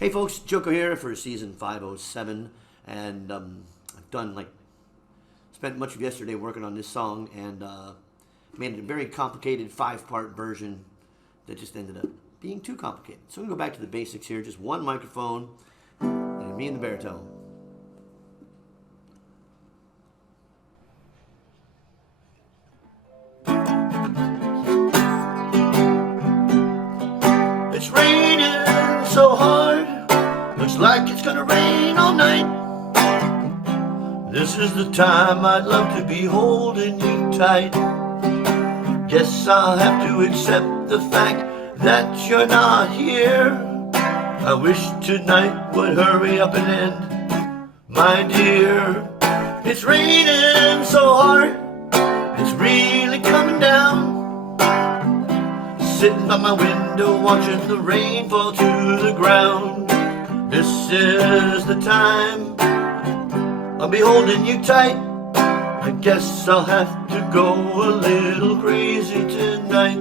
Hey folks, Joko here for season 507, and I've spent much of yesterday working on this song and made a very complicated 5-part version that just ended up being too complicated. So I'm going to go back to the basics here, just one microphone and me and the baritone. It's raining so hard, looks like it's gonna rain all night. This is the time I'd love to be holding you tight. Guess I'll have to accept the fact that you're not here. I wish tonight would hurry up and end, my dear. It's raining so hard, it's really coming down. Sitting by my window watching the rain fall to the ground. This is the time I'll be holding you tight. I guess I'll have to go a little crazy tonight.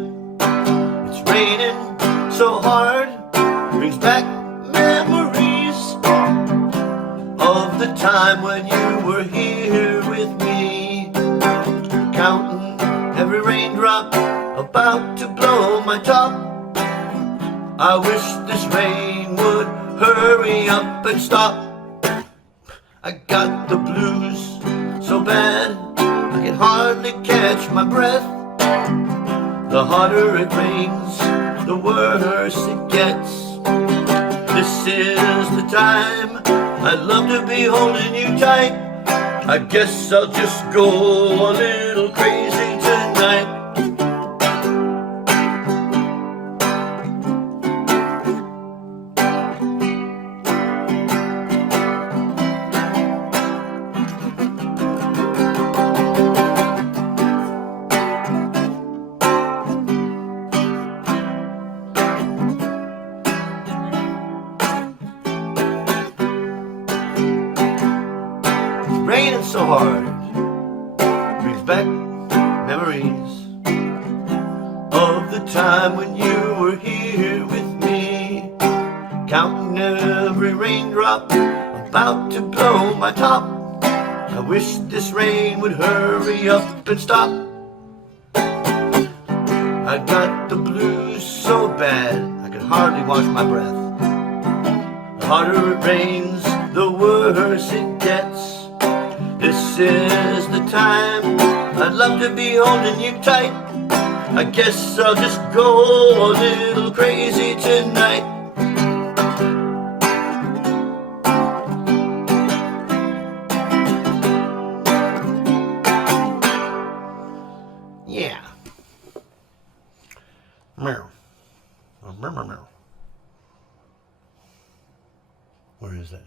It's raining so hard, brings back memories of the time when you were here with me, counting every raindrop about to blow my top. I wish this rain would hurry up and stop. I got the blues so bad I can hardly catch my breath. The harder it rains, the worse it gets. This is the time I'd love to be holding you tight. I guess I'll just go a little crazy tonight. Raining so hard, brings back memories of the time when you were here with me, counting every raindrop about to blow my top. I wish this rain would hurry up and stop. I got the blues so bad I could hardly watch my breath. The harder it rains, the worse it gets. This is the time I'd love to be holding you tight. I guess I'll just go a little crazy tonight. Yeah. Meow. Meow, meow, meow. Where is that?